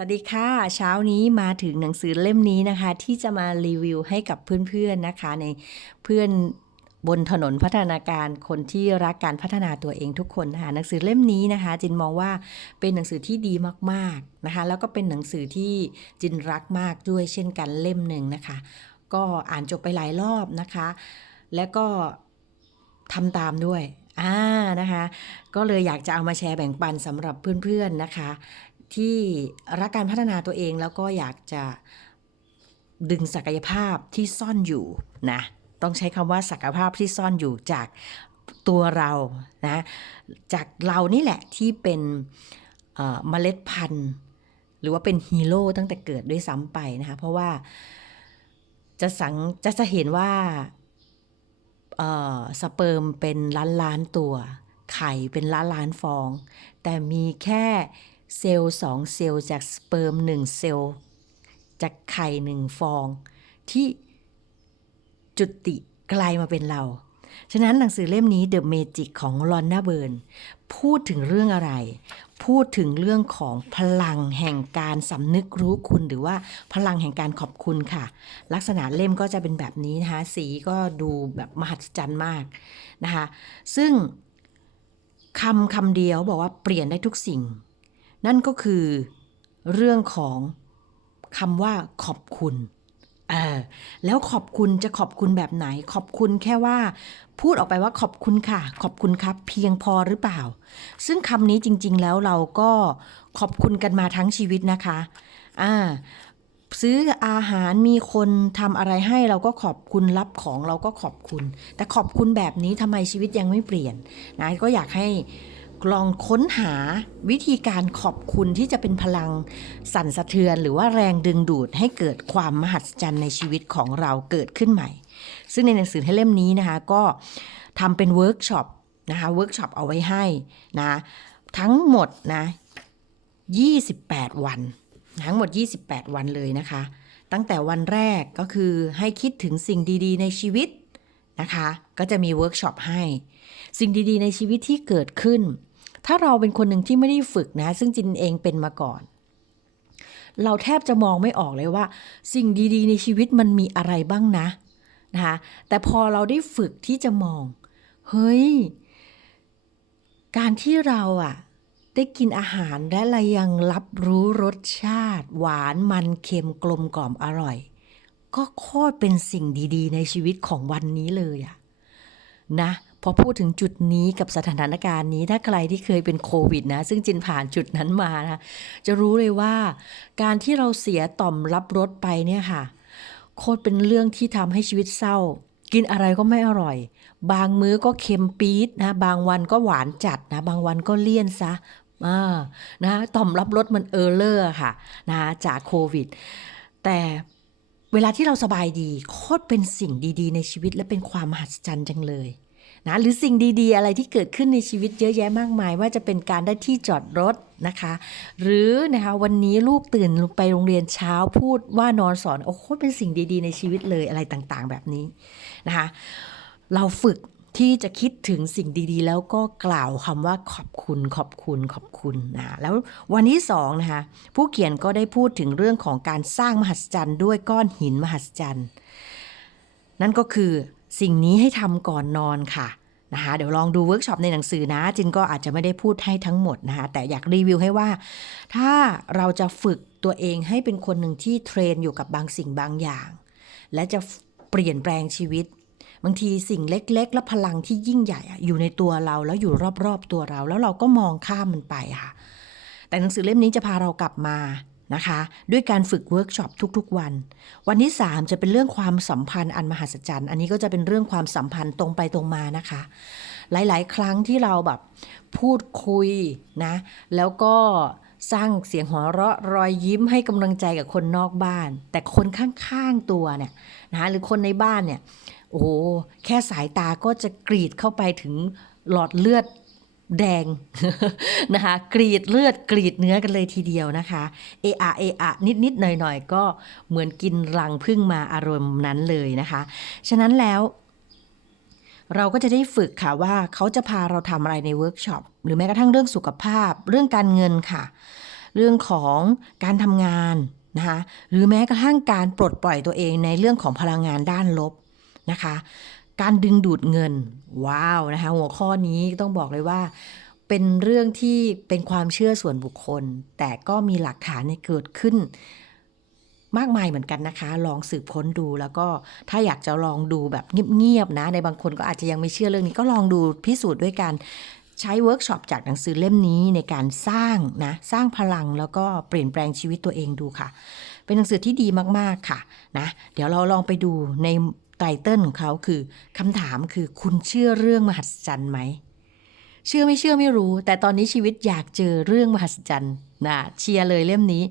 วัสดีค่ะ เช้านี้มาถึงหนังสือเล่มนี้นะคะ ที่จะมารีวิวให้กับเพื่อนๆนะคะ ในเพื่อนบนถนนพัฒนาการคนที่รักการพัฒนาตัวเองทุกคนนะคะหนังสือเล่มนี้นะคะ จินมองว่าเป็นหนังสือที่ดีมากๆนะคะ แล้วก็เป็นหนังสือที่จินรักมากด้วยเช่นกันเล่มหนึ่งนะคะ ก็อ่านจบไปหลายรอบนะคะ แล้วก็ทำตามด้วยอ่านะคะ ก็เลยอยากจะเอามาแชร์แบ่งปันสำหรับเพื่อนๆนะคะ ที่รักการพัฒนาตัวเองแล้วก็อยากจะดึงศักยภาพที่ซ่อนอยู่นะต้องใช้คำว่าศักยภาพที่ซ่อนอยู่จากตัวเรานะจากเรานี่แหละที่เป็นเมล็ดพันธุ์หรือว่าเป็นฮีโร่ตั้งแต่เกิดด้วยซ้ำไปนะคะเพราะว่าจะสังจะจะเห็นว่าสเปิร์มเป็นล้านล้านตัว ไข่เป็นล้านล้านฟอง แต่มีแค่ เซลล์สองเซลล์จากสเปิร์มหนึ่งเซลล์จากไข่หนึ่งฟอง ที่จุติกลายมาเป็นเรา ฉะนั้นหนังสือเล่มนี้ The Magic ของลอนนาเบิร์นพูดถึงเรื่องอะไร พูดถึงเรื่องของพลังแห่งการสำนึกรู้คุณหรือว่าพลังแห่งการขอบคุณค่ะ ลักษณะเล่มก็จะเป็นแบบนี้นะคะ สีก็ดูแบบมหัศจรรย์มากนะคะ ซึ่งคำคำเดียวบอกว่าเปลี่ยนได้ทุกสิ่ง นั่นก็คือเรื่องของคำว่าขอบคุณเออแล้วขอบคุณจะขอบคุณแบบไหน ขอบคุณแค่ว่า พูดออกไปว่าขอบคุณค่ะ ขอบคุณครับ เพียงพอหรือเปล่า ซึ่งคำนี้จริง ๆ แล้วเราก็ขอบคุณกันมาทั้งชีวิตนะคะอ่าซื้ออาหารมีคนทำอะไรให้เราก็ขอบคุณรับของเราก็ขอบคุณ แต่ขอบคุณแบบนี้ทำไมชีวิตยังไม่เปลี่ยนนะก็อยากให้ ลองค้นหาวิธีการขอบคุณที่จะเป็นพลังสั่นสะเทือน หรือว่าแรงดึงดูดให้เกิดความมหัศจรรย์ในชีวิตของเราเกิดขึ้นใหม่ ซึ่งในหนังสือให้เล่มนี้นะคะ ก็ทำเป็นเวิร์กช็อปนะคะเวิร์กช็อปเอาไว้ให้นะทั้งหมดนะ28 วัน ทั้งหมด 28 วันเลยนะคะ ตั้งแต่วันแรกก็คือให้คิดถึงสิ่งดีๆ ในชีวิตนะคะ ก็จะมีเวิร์กช็อปให้ สิ่งดีๆ ในชีวิตที่เกิดขึ้น ถ้าเราเป็นคนหนึ่งที่ไม่ได้ฝึกนะ ซึ่งจินเองเป็นมาก่อน เราแทบจะมองไม่ออกเลยว่า สิ่งดีๆ ในชีวิตมันมีอะไรบ้างนะนะคะแต่พอเราได้ฝึกที่จะมอง เฮ้ย การที่เราอะได้กินอาหารและเรายังรับรู้รสชาติ หวานมันเค็มกลมกล่อมอร่อย ก็โคตรเป็นสิ่งดีๆ ในชีวิตของวันนี้เลยอะนะ พอพูดถึงจุดนี้กับสถานการณ์นี้ถ้าใครที่เคยเป็นโควิดนะ ซึ่งจินผ่านจุดนั้นมานะจะรู้เลยว่า การที่เราเสียต่อมรับรสไปเนี่ยค่ะ โคตรเป็นเรื่องที่ทำให้ชีวิตเศร้า กินอะไรก็ไม่อร่อย บางมื้อก็เค็มปี๊ดนะ บางวันก็หวานจัดนะ บางวันก็เลี่ยนซะอ่านะต่อมรับรสมันเออเลอร์ค่ะนะจากโควิด แต่เวลาที่เราสบายดี โคตรเป็นสิ่งดีๆ ในชีวิตและเป็นความมหัศจรรย์จังเลย นะหรือสิ่งดี ๆ อะไรที่เกิดขึ้นในชีวิตเยอะแยะมากมาย ว่าจะเป็นการได้ที่จอดรถนะคะ หรือนะคะวันนี้ลูกตื่นไปโรงเรียนเช้าพูดว่านอนสอนโอ้โคตรเป็นสิ่งดี ๆ ในชีวิตเลยอะไรต่างๆ แบบนี้นะคะ เราฝึกที่จะคิดถึงสิ่งดีๆ แล้วก็กล่าวคำว่าขอบคุณขอบคุณขอบคุณนะแล้ววันที่สองนะคะผู้เขียนก็ได้พูดถึงเรื่องของการสร้างมหัศจรรย์ด้วยก้อนหินมหัศจรรย์ นั่นก็คือ สิ่งนี้ให้ทำก่อนนอนค่ะนะคะเดี๋ยวลองดูเวิร์กช็อปในหนังสือนะ จินก็อาจจะไม่ได้พูดให้ทั้งหมดนะคะแต่อยากรีวิวให้ว่า ถ้าเราจะฝึกตัวเองให้เป็นคนหนึ่งที่เทรนอยู่กับบางสิ่งบางอย่าง และจะเปลี่ยนแปลงชีวิต บางทีสิ่งเล็ก ๆ และพลังที่ยิ่งใหญ่อยู่ในตัวเราแล้วอยู่รอบๆตัวเรา แล้วเราก็มองข้ามมันไปค่ะ แต่หนังสือเล่มนี้จะพาเรากลับมา นะคะ ด้วยการฝึกเวิร์กช็อปทุกๆวัน วันที่ 3 จะเป็นเรื่องความสัมพันธ์อันมหัศจรรย์ อันนี้ก็จะเป็นเรื่องความสัมพันธ์ตรงไปตรงมานะคะ หลายๆ ครั้งที่เราแบบพูดคุยนะ แล้วก็สร้างเสียงหัวเราะรอยยิ้มให้กำลังใจกับคนนอกบ้าน แต่คนข้างๆตัวเนี่ยนะหรือคนในบ้านเนี่ยโอ้แค่สายตาก็จะกรีดเข้าไปถึงหลอดเลือด แดงนะคะกรีดเลือดกรีดเนื้อกันเลยทีเดียวนะคะเออะเออะนิดนิดหน่อยหน่อยก็เหมือนกินรังพึ่งมาอารมณ์นั้นเลยนะคะ ฉะนั้นแล้วเราก็จะได้ฝึกค่ะว่าเขาจะพาเราทำอะไรในเวิร์กช็อปหรือแม้กระทั่งเรื่องสุขภาพ เรื่องการเงินค่ะ เรื่องของการทำงานนะคะหรือแม้กระทั่งการปลดปล่อยตัวเองในเรื่องของพลังงานด้านลบนะคะ การดึงดูดเงิน ว้าวนะคะหัวข้อนี้ต้องบอกเลยว่า เป็นเรื่องที่เป็นความเชื่อส่วนบุคคล แต่ก็มีหลักฐานในเกิดขึ้น มากมายเหมือนกันนะคะ ลองสืบค้นดูแล้วก็ถ้าอยากจะลองดูแบบเงียบๆนะ ในบางคนก็อาจจะยังไม่เชื่อเรื่องนี้ก็ลองดูพิสูจน์ด้วยการใช้เวิร์กช็อปจากหนังสือเล่มนี้ในการสร้างนะสร้างพลังแล้วก็เปลี่ยนแปลงชีวิตตัวเองดูค่ะ เป็นหนังสือที่ดีมากๆค่ะนะเดี๋ยวเราลองไปดูใน ไตเติ้ลของเขาคือคำถามคือคุณเชื่อเรื่องมหัศจรรย์ไหม เชื่อไม่เชื่อไม่รู้ แต่ตอนนี้ชีวิตอยากเจอเรื่องมหัศจรรย์นะเชียร์เลยเล่มนี้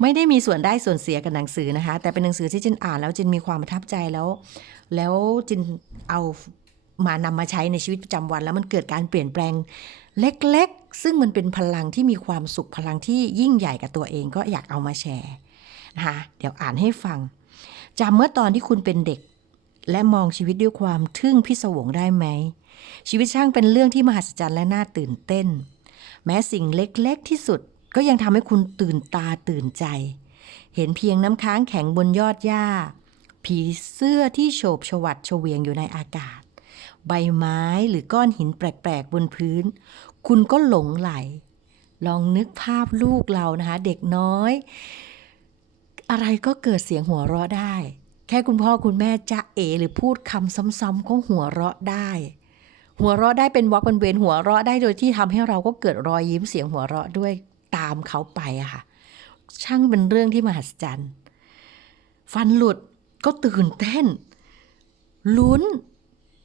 ไม่ได้มีส่วนได้ส่วนเสียกับหนังสือนะคะ แต่เป็นหนังสือที่จินอ่านแล้วจินมีความประทับใจแล้ว แล้วจินเอามานำมาใช้ในชีวิตประจำวัน แล้วมันเกิดการเปลี่ยนแปลงเล็กๆ ซึ่งมันเป็นพลังที่มีความสุขพลังที่ยิ่งใหญ่กับตัวเองก็อยากเอามาแชร์นะคะเดี๋ยวอ่านให้ฟังจำเมื่อตอนที่คุณเป็นเด็ก และมองชีวิตด้วยความทึ่งพิศวงได้ไหม ชีวิตช่างเป็นเรื่องที่มหัศจรรย์และน่าตื่นเต้น แม้สิ่งเล็กๆที่สุดก็ยังทำให้คุณตื่นตาตื่นใจ เห็นเพียงน้ำค้างแข็งบนยอดหญ้า ผีเสื้อที่โฉบฉวัดเฉวียงอยู่ในอากาศ ใบไม้หรือก้อนหินแปลกๆบนพื้น คุณก็หลงไหล ลองนึกภาพลูกเรานะคะ เด็กน้อย อะไรก็เกิดเสียงหัวเราะได้ แค่คุณพ่อคุณแม่จะเอหรือพูดคำซ้ำๆก็หัวเราะได้ หัวเราะได้เป็นวรรคเป็นเวรหัวเราะได้โดยที่ทำให้เราก็เกิดรอยยิ้มเสียงหัวเราะด้วยตามเขาไปอะค่ะ ช่างเป็นเรื่องที่มหัศจรรย์ ฟันหลุดก็ตื่นเต้น ลุ้น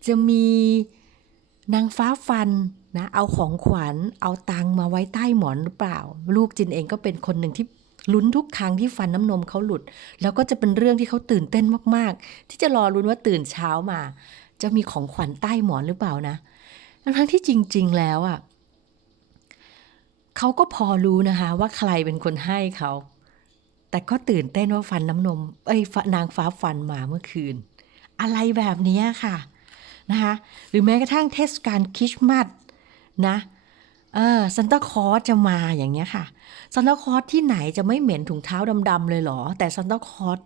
จะมีนางฟ้าฟันนะเอาของขวัญเอาตังมาไว้ใต้หมอนหรือเปล่า ลูกจินเองก็เป็นคนหนึ่งที่ ลุ้นทุกครั้งที่ฟันน้ำนมเขาหลุด แล้วก็จะเป็นเรื่องที่เขาตื่นเต้นมากๆ ที่จะรอลุ้นว่าตื่นเช้ามา จะมีของขวัญใต้หมอนหรือเปล่านะทั้งที่จริง ๆ แล้วอะเขาก็พอรู้นะคะ ว่าใครเป็นคนให้เขา แต่ก็ตื่นเต้นว่าฟันน้ำนมเอ้ยนางฟ้าฟันมาเมื่อคืน อะไรแบบนี้ค่ะนะคะหรือแม้กระทั่งเทศกาลคริสต์มาสนะเออซันตาคอสจะมาอย่างเงี้ยค่ะ ซันตาคลอสที่ไหนจะไม่เหม็นถุงเท้าดำๆเลยเหรอ แต่ซันตาคลอส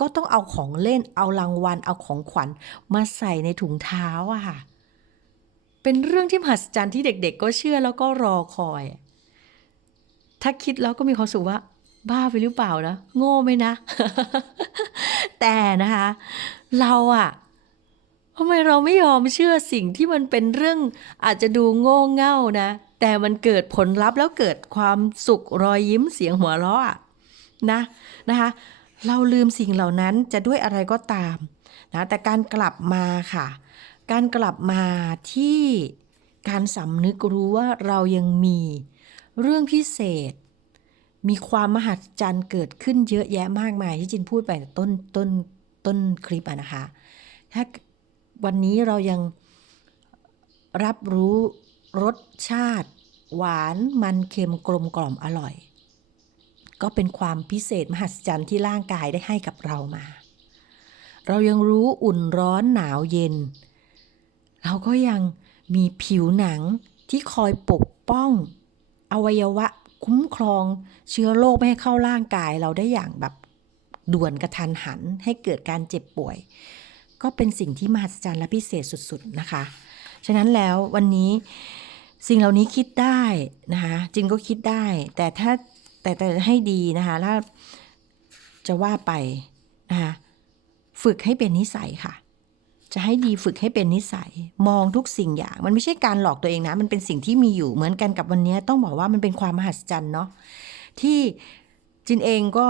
ก็ต้องเอาของเล่น เอารางวัล เอาของขวัญมาใส่ในถุงเท้าอะค่ะ เป็นเรื่องที่มหัศจรรย์ที่เด็กๆ ก็เชื่อแล้วก็รอคอย ถ้าคิดแล้วก็มีความสุขว่า บ้าไปหรือเปล่านะ โง่ไหมนะ แต่นะคะ เราอะทำไมเราไม่ยอมเชื่อสิ่งที่มันเป็นเรื่องอาจจะดูโง่เง่านะ แต่มันเกิดผลลัพธ์แล้วเกิดความสุขรอยยิ้มเสียงหัวเราะนะนะคะเราลืมสิ่งเหล่านั้นจะด้วยอะไรก็ตามนะแต่การกลับมาค่ะ การกลับมาที่การสำนึกรู้ว่าเรายังมีเรื่องพิเศษ มีความมหัศจรรย์เกิดขึ้นเยอะแยะมากมายที่จินพูดไปต้นต้นต้นคลิปอะนะคะ ถ้าวันนี้เรายังรับรู้ รสชาติ หวานมันเค็มกลมกล่อมอร่อย ก็เป็นความพิเศษมหัศจรรย์ที่ร่างกายได้ให้กับเรามา เรายังรู้อุ่นร้อนหนาวเย็น เราก็ยังมีผิวหนังที่คอยปกป้อง อวัยวะคุ้มครองเชื้อโรคไม่ให้เข้าร่างกายเราได้อย่างแบบด่วนกระทันหันให้เกิดการเจ็บป่วย ก็เป็นสิ่งที่มหัศจรรย์และพิเศษสุด ๆ นะคะ ฉะนั้นแล้ววันนี้สิ่งเหล่านี้คิดได้นะคะจริงก็คิดได้ แต่ถ้าแต่แต่ให้ดีนะคะถ้าจะว่าไปนะคะฝึกให้เป็นนิสัยค่ะ จะให้ดีฝึกให้เป็นนิสัย มองทุกสิ่งอย่าง มันไม่ใช่การหลอกตัวเองนะ มันเป็นสิ่งที่มีอยู่เหมือนกันกับวันนี้ต้องบอกว่ามันเป็นความมหัศจรรย์เนาะที่จินเองก็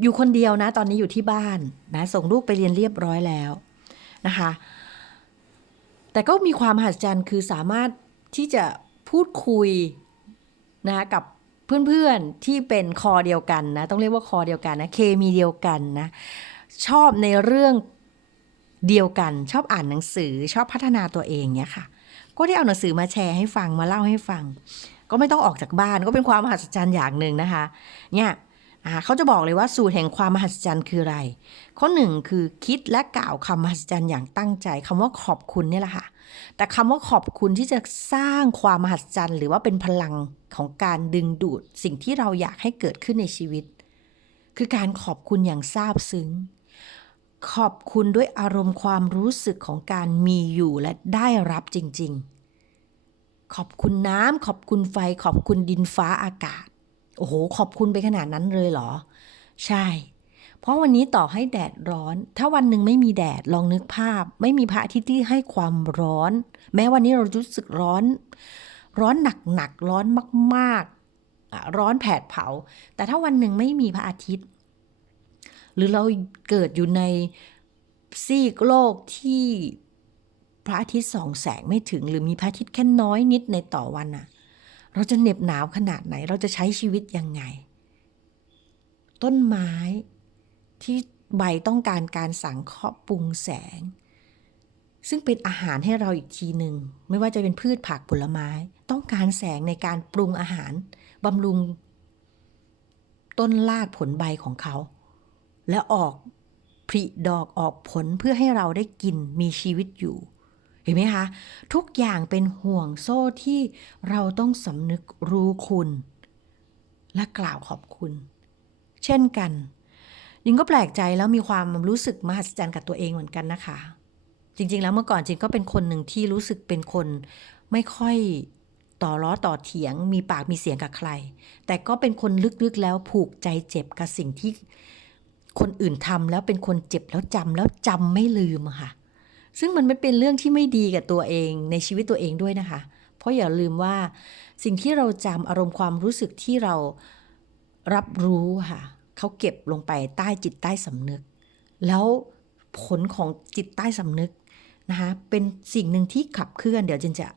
อยู่คนเดียวนะ ตอนนี้อยู่ที่บ้านนะ ส่งลูกไปเรียนเรียบร้อยแล้วนะคะ แต่ก็มีความมหัศจรรย์คือสามารถที่จะพูดคุยนะคะกับเพื่อนๆที่เป็นคอเดียวกันนะต้องเรียกว่าคอเดียวกันนะเคมีเดียวกันนะชอบในเรื่องเดียวกัน ชอบอ่านหนังสือชอบพัฒนาตัวเองเนี่ยค่ะ ก็ได้เอาหนังสือมาแชร์ให้ฟังมาเล่าให้ฟัง ก็ไม่ต้องออกจากบ้านก็เป็นความมหัศจรรย์อย่างหนึ่งนะคะเนี่ย เขาจะบอกเลยว่าสูตรแห่งความมหัศจรรย์คืออะไร ข้อหนึ่งคือคิดและกล่าวคำมหัศจรรย์อย่างตั้งใจคำว่าขอบคุณเนี่ยแหละค่ะ แต่คำว่าขอบคุณที่จะสร้างความมหัศจรรย์ หรือว่าเป็นพลังของการดึงดูดสิ่งที่เราอยากให้เกิดขึ้นในชีวิต คือการขอบคุณอย่างซาบซึ้ง ขอบคุณด้วยอารมณ์ความรู้สึกของการมีอยู่และได้รับจริง ๆ ขอบคุณน้ำขอบคุณไฟขอบคุณดินฟ้าอากาศ โอ้โห ขอบคุณไปขนาดนั้นเลยเหรอ ใช่ เพราะวันนี้ต่อให้แดดร้อน ถ้าวันหนึ่งไม่มีแดดลองนึกภาพ ไม่มีพระอาทิตย์ที่ให้ความร้อน แม้วันนี้เรารู้สึกร้อน ร้อนหนักๆร้อนมากๆ ร้อนแผดเผา แต่ถ้าวันหนึ่งไม่มีพระอาทิตย์ หรือเราเกิดอยู่ในซีกโลกที่พระอาทิตย์ส่องแสงไม่ถึง หรือมีพระอาทิตย์แค่น้อยนิดในต่อวันน่ะ เราจะเหน็บหนาวขนาดไหน เราจะใช้ชีวิตยังไง ต้นไม้ที่ใบต้องการการสังเคราะห์ปรุงแสง ซึ่งเป็นอาหารให้เราอีกทีหนึ่ง ไม่ว่าจะเป็นพืชผักผลไม้ ต้องการแสงในการปรุงอาหารบำรุง ต้นรากผลใบของเขา และออกผลิดอกออกผลเพื่อให้เราได้กินมีชีวิตอยู่ เห็นไหมคะทุกอย่างเป็นห่วงโซ่ที่เราต้องสำนึกรู้คุณ และกล่าวขอบคุณ เช่นกันยิงก็แปลกใจแล้วมีความรู้สึกมหัศจรรย์กับตัวเองเหมือนกันนะคะ จริง ๆ แล้วเมื่อก่อนจินก็เป็นคนหนึ่งที่รู้สึกเป็นคนไม่ค่อยต่อล้อต่อเถียง มีปากมีเสียงกับใคร แต่ก็เป็นคนลึกๆแล้วผูกใจเจ็บกับสิ่งที่คนอื่นทำแล้วเป็นคนเจ็บแล้วจำแล้วจำไม่ลืมค่ะ ซึ่งมันไม่เป็นเรื่องที่ไม่ดีกับตัวเองในชีวิตตัวเองด้วยนะคะ เพราะอย่าลืมว่าสิ่งที่เราจำอารมณ์ความรู้สึกที่เรารับรู้ค่ะเขาเก็บลงไปใต้จิตใต้สำนึก แล้วผลของจิตใต้สำนึกนะคะเป็นสิ่งหนึ่งที่ขับเคลื่อน เดี๋ยวจินจะ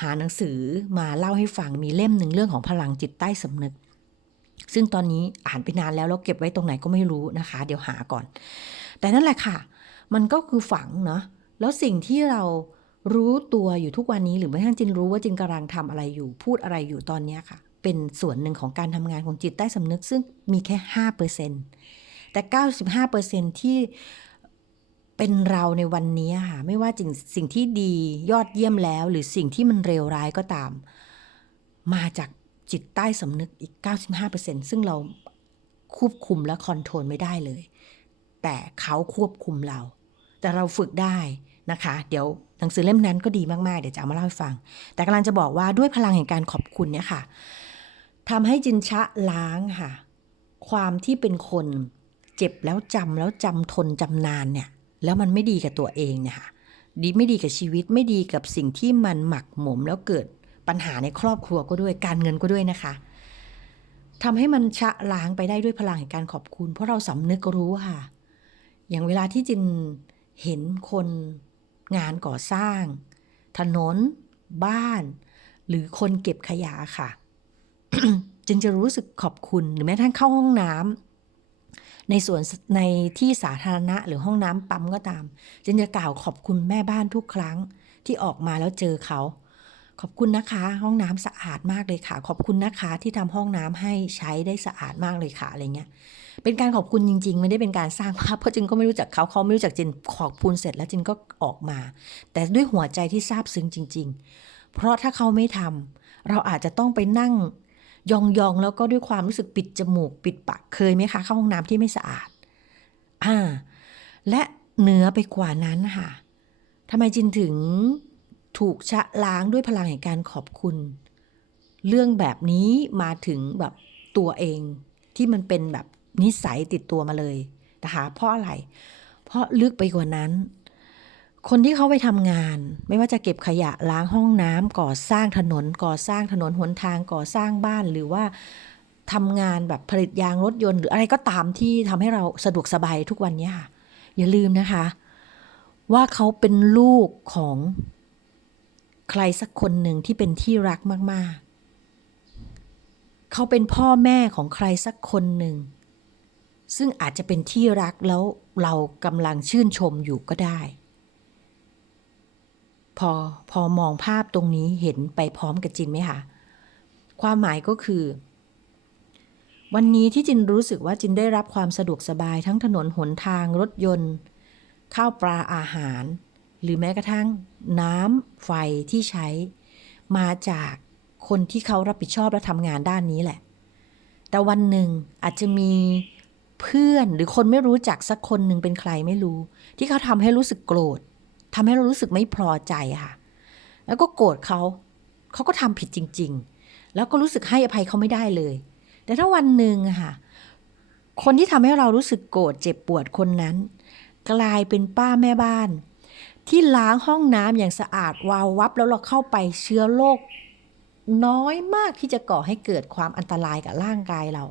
หาหนังสือมาเล่าให้ฟังมีเล่มหนึ่งเรื่องของพลังจิตใต้สำนึก ซึ่งตอนนี้อ่านไปนานแล้วแล้วเก็บไว้ตรงไหนก็ไม่รู้นะคะ เดี๋ยวหาก่อน แต่นั่นแหละค่ะ มันก็คือฝังเนาะแล้วสิ่งที่เรารู้ตัวอยู่ทุกวันนี้หรือแม้กระทั่งจินรู้ว่าจินกำลังทำอะไรอยู่พูดอะไรอยู่ตอนนี้ค่ะ เป็นส่วนหนึ่งของการทำงานของจิตใต้สำนึกซึ่งมีแค่ห้าเปอร์เซ็นแต่เก้าสิบห้าเปอร์เซ็นที่เป็นเราในวันนี้ค่ะ ไม่ว่าสิ่งสิ่งที่ดียอดเยี่ยมแล้ว หรือสิ่งที่มันเลวร้ายก็ตาม มาจากจิตใต้สำนึกอีก 95%ซึ่งเราควบคุมและคอนโทรลไม่ได้เลย แต่เขาควบคุมเรา แต่เราฝึกได้นะคะ เดี๋ยวหนังสือเล่มนั้นก็ดีมาก ๆ เดี๋ยวจะเอามาเล่าให้ฟัง แต่กำลังจะบอกว่าด้วยพลังแห่งการขอบคุณเนี่ยค่ะทำให้จินชะล้างค่ะ ความที่เป็นคนเจ็บแล้วจำแล้วจำทนจำนานเนี่ย แล้วมันไม่ดีกับตัวเองเนี่ยค่ะดีไม่ดีกับชีวิตไม่ดีกับสิ่งที่มันหมักหมมแล้วเกิดปัญหาในครอบครัวก็ด้วยการเงินก็ด้วยนะคะทำให้มันชะล้างไปได้ด้วยพลังแห่งการขอบคุณ เพราะเราสำนึกรู้ค่ะ อย่างเวลาที่จินเห็นคนงานก่อสร้าง ถนน บ้าน หรือคนเก็บขยะค่ะ จินจะรู้สึกขอบคุณหรือแม้ทั่งเข้าห้องน้ำในส่วนในที่สาธารณะหรือห้องน้ำปั๊มก็ตาม จินจะกล่าวขอบคุณแม่บ้านทุกครั้งที่ออกมาแล้วเจอเขา ขอบคุณนะคะ ห้องน้ำสะอาดมากเลยค่ะ ขอบคุณนะคะ ที่ทำห้องน้ำให้ใช้ได้สะอาดมากเลยค่ะอะไรเงี้ย เป็นการขอบคุณจริง ๆ ไม่ได้เป็นการสร้างภาพเพราะจินก็ไม่รู้จักเขาเขาไม่รู้จักจินขอบคุณเสร็จแล้วจินก็ออกมา แต่ด้วยหัวใจที่ซาบซึ้งจริง ๆ เพราะถ้าเขาไม่ทำเราอาจจะต้องไปนั่งยองๆแล้วก็ด้วยความรู้สึกปิดจมูก ปิดปากเคยไหมคะเข้าห้องน้ำที่ไม่สะอาดอ่าและเหนือไปกว่านั้นค่ะทำไมจินถึง ถูกชะล้างด้วยพลังแห่งการขอบคุณ เรื่องแบบนี้มาถึงแบบตัวเองที่มันเป็นแบบนิสัยติดตัวมาเลยนะคะเพราะอะไร เพราะลึกไปกว่านั้น คนที่เขาไปทำงาน ไม่ว่าจะเก็บขยะล้างห้องน้ำก่อสร้างถนน ก่อสร้างถนนหนทางก่อสร้างบ้านหรือว่าทำงานแบบผลิตยางรถยนต์ หรืออะไรก็ตามที่ทำให้เราสะดวกสบายทุกวันนี้ค่ะอย่าลืมนะคะ ว่าเขาเป็นลูกของ ใครสักคนหนึ่งที่เป็นที่รักมาก ๆ เขาเป็นพ่อแม่ของใครสักคนหนึ่ง ซึ่งอาจจะเป็นที่รักแล้วเรากำลังชื่นชมอยู่ก็ได้ พอพอมองภาพตรงนี้เห็นไปพร้อมกับจินไหมคะ ความหมายก็คือ วันนี้ที่จินรู้สึกว่าจินได้รับความสะดวกสบายทั้งถนนหนทางรถยนต์ ข้าวปลาอาหาร หรือแม้กระทั่งน้ำไฟที่ใช้ มาจากคนที่เขารับผิดชอบและทำงานด้านนี้แหละ แต่วันหนึ่งอาจจะมีเพื่อนหรือคนไม่รู้จักสักคนหนึ่งเป็นใครไม่รู้ ที่เขาทำให้รู้สึกโกรธทำให้เรารู้สึกไม่พอใจค่ะ แล้วก็โกรธเขา เขาก็ทำผิดจริง ๆ แล้วก็รู้สึกให้อภัยเขาไม่ได้เลย แต่ถ้าวันหนึ่งค่ะ คนที่ทำให้เรารู้สึกโกรธเจ็บปวดคนนั้น กลายเป็นป้าแม่บ้าน ที่ล้างห้องน้ำอย่างสะอาดวาววับแล้วเราเข้าไปเชื้อโรคน้อยมากที่จะก่อให้เกิดความอันตรายกับร่างกายเรา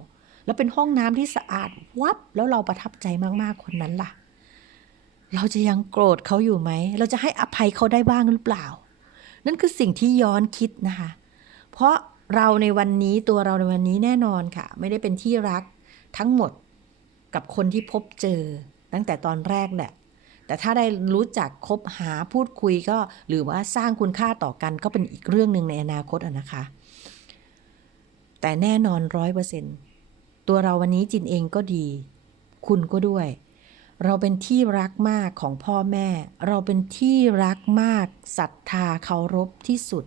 แล้วเป็นห้องน้ำที่สะอาดวับแล้วเราประทับใจมากๆคนนั้นล่ะ เราจะยังโกรธเขาอยู่ไหม เราจะให้อภัยเขาได้บ้างหรือเปล่า นั่นคือสิ่งที่ย้อนคิดนะคะ เพราะเราในวันนี้ตัวเราในวันนี้แน่นอนค่ะ ไม่ได้เป็นที่รักทั้งหมดกับคนที่พบเจอตั้งแต่ตอนแรกแหละ แต่ถ้าได้รู้จักคบหาพูดคุยก็หรือว่าสร้างคุณค่าต่อกันก็เป็นอีกเรื่องหนึ่งในอนาคตนะคะ แต่แน่นอนร้อยเปอร์เซ็นตัวเราวันนี้จินเองก็ดี คุณก็ด้วย เราเป็นที่รักมากของพ่อแม่ เราเป็นที่รักมากศรัทธาเคารพที่สุด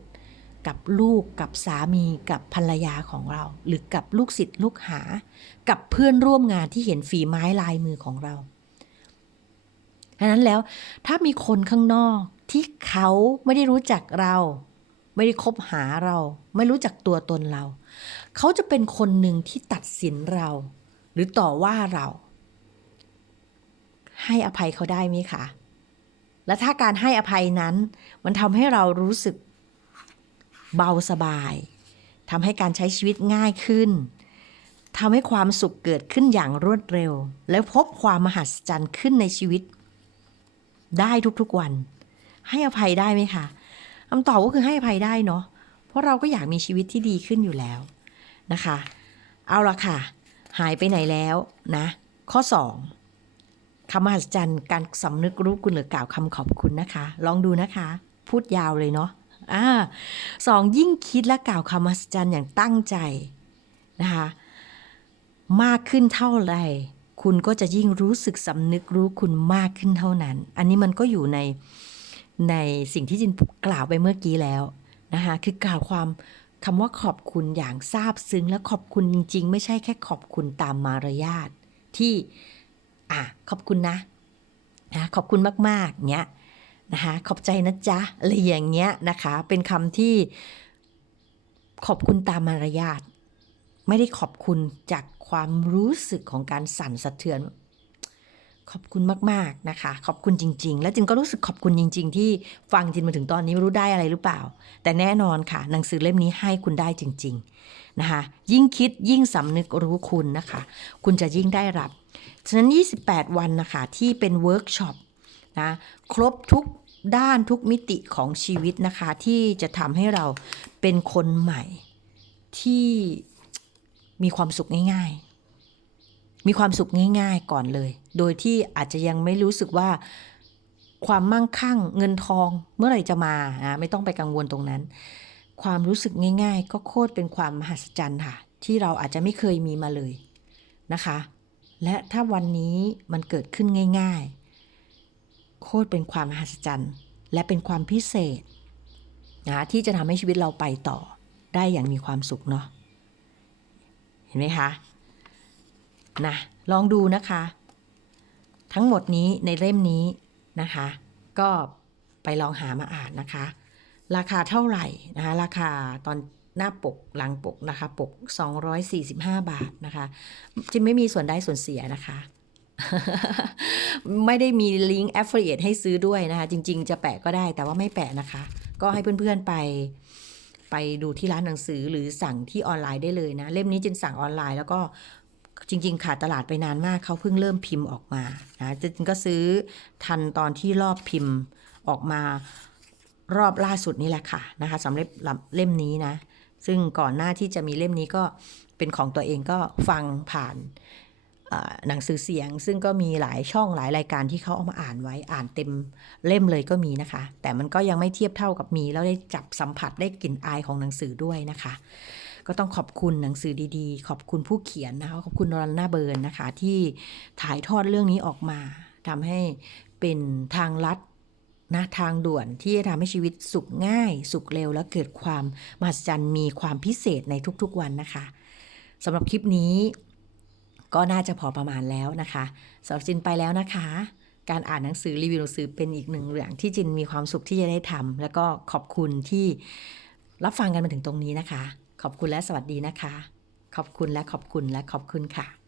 กับลูกกับสามีกับภรรยาของเรา หรือกับลูกศิษย์ลูกหา กับเพื่อนร่วมงานที่เห็นฝีไม้ลายมือของเรา ดังนั้นแล้วถ้ามีคนข้างนอกที่เขาไม่ได้รู้จักเรา ไม่ได้คบหาเรา ไม่รู้จักตัวตนเรา เขาจะเป็นคนหนึ่งที่ตัดสินเรา หรือต่อว่าเรา ให้อภัยเขาได้ไหมคะและถ้าการให้อภัยนั้น มันทำให้เรารู้สึกเบาสบายทำให้การใช้ชีวิตง่ายขึ้นทำให้ความสุขเกิดขึ้นอย่างรวดเร็ว แล้วพบความมหัศจรรย์ขึ้นในชีวิต ได้ทุกๆวัน ให้อภัยได้ไหมคะคำตอบก็คือให้อภัยได้เนาะเพราะเราก็อยากมีชีวิตที่ดีขึ้นอยู่แล้วนะคะ เอาละค่ะ หายไปไหนแล้วนะ ข้อ 2คำมหัศจรรย์การสำนึกรู้คุณหรือกล่าวคำขอบคุณนะคะ ลองดูนะคะ พูดยาวเลยเนาะอ่าสองยิ่งคิดและกล่าวคำมหัศจรรย์อย่างตั้งใจนะคะมากขึ้นเท่าไหร่ คุณก็จะยิ่งรู้สึกสำนึกรู้คุณมากขึ้นเท่านั้น อันนี้มันก็อยู่ในในสิ่งที่จินกล่าวไปเมื่อกี้แล้วนะคะคือกล่าวความคำว่าขอบคุณอย่างซาบซึ้งและขอบคุณจริง ๆ ไม่ใช่แค่ขอบคุณตามมารยาทที่อะขอบคุณนะนะขอบคุณมากๆเนี้ยนะคะขอบใจนะจ๊ะอะไรอย่างเงี้ยนะคะ เป็นคำที่ขอบคุณตามมารยาทไม่ได้ขอบคุณจาก ความรู้สึกของการสั่นสะเทือน ขอบคุณมาก ๆ นะคะ ขอบคุณจริง ๆ และจินก็รู้สึกขอบคุณจริง ๆ ที่ฟังจินมาถึงตอนนี้ไม่รู้ได้อะไรหรือเปล่า แต่แน่นอนค่ะ หนังสือเล่มนี้ให้คุณได้จริง ๆ นะคะ ยิ่งคิดยิ่งสำนึกรู้คุณนะคะ คุณจะยิ่งได้รับ ฉะนั้น 28 วันนะคะที่เป็นเวิร์กช็อปนะครบทุกด้านทุกมิติของชีวิตนะคะ ที่จะทำให้เราเป็นคนใหม่ที่มีความสุขง่าย ๆ มีความสุขง่ายๆก่อนเลย โดยที่อาจจะยังไม่รู้สึกว่าความมั่งคั่งเงินทองเมื่อไหร่จะมานะไม่ต้องไปกังวลตรงนั้น ความรู้สึกง่าย ๆ ก็โคตรเป็นความมหัศจรรย์ค่ะ ที่เราอาจจะไม่เคยมีมาเลยนะคะ และถ้าวันนี้มันเกิดขึ้นง่าย ๆ โคตรเป็นความมหัศจรรย์ และเป็นความพิเศษนะที่จะทำให้ชีวิตเราไปต่อได้อย่างมีความสุขเนาะเห็นไหมคะ นะลองดูนะคะ ทั้งหมดนี้ในเล่มนี้นะคะ ก็ไปลองหามาอ่านนะคะ ราคาเท่าไหร่นะคะราคาตอนหน้าปกหลังปกนะคะปก 245 บาทนะคะจินไม่มีส่วนได้ส่วนเสียนะคะ ไม่ได้มีลิงก์ affiliate ให้ซื้อด้วยนะคะ จริง ๆ จะแปะก็ได้แต่ว่าไม่แปะนะคะ ก็ให้เพื่อนๆไปไปดูที่ร้านหนังสือหรือสั่งที่ออนไลน์ได้เลยนะ เล่มนี้จินสั่งออนไลน์แล้วก็ จริง ๆ ขาดตลาดไปนานมากเขาเพิ่งเริ่มพิมพ์ออกมานะจินก็ซื้อทันตอนที่รอบพิมพ์ออกมารอบล่าสุดนี่แหละค่ะนะคะสำหรับเล่มนี้นะ ซึ่งก่อนหน้าที่จะมีเล่มนี้ก็เป็นของตัวเองก็ฟังผ่านหนังสือเสียง ซึ่งก็มีหลายช่องหลายรายการที่เขาเอามาอ่านไว้อ่านเต็มเล่มเลยก็มีนะคะ แต่มันก็ยังไม่เทียบเท่ากับมีแล้วได้จับสัมผัสได้กลิ่นอายของหนังสือด้วยนะคะ ก็ต้องขอบคุณหนังสือดีๆ ขอบคุณผู้เขียนนะคะขอบคุณนรันนาเบิร์นนะคะ ที่ถ่ายทอดเรื่องนี้ออกมาทำให้เป็นทางลัดนะทางด่วนที่จะทำให้ชีวิตสุขง่าย สุขเร็วและเกิดความมหัศจรรย์มีความพิเศษในทุกๆวันนะคะสำหรับคลิปนี้ก็น่าจะพอประมาณแล้วนะคะสำหรับจินไปแล้วนะคะ การอ่านหนังสือรีวิวหนังสือเป็นอีกหนึ่งเรื่องที่จินมีความสุขที่จะได้ทำแล้วก็ขอบคุณที่รับฟังกันมาถึงตรงนี้นะคะ ขอบคุณและสวัสดีนะคะ ขอบคุณและขอบคุณและขอบคุณค่ะ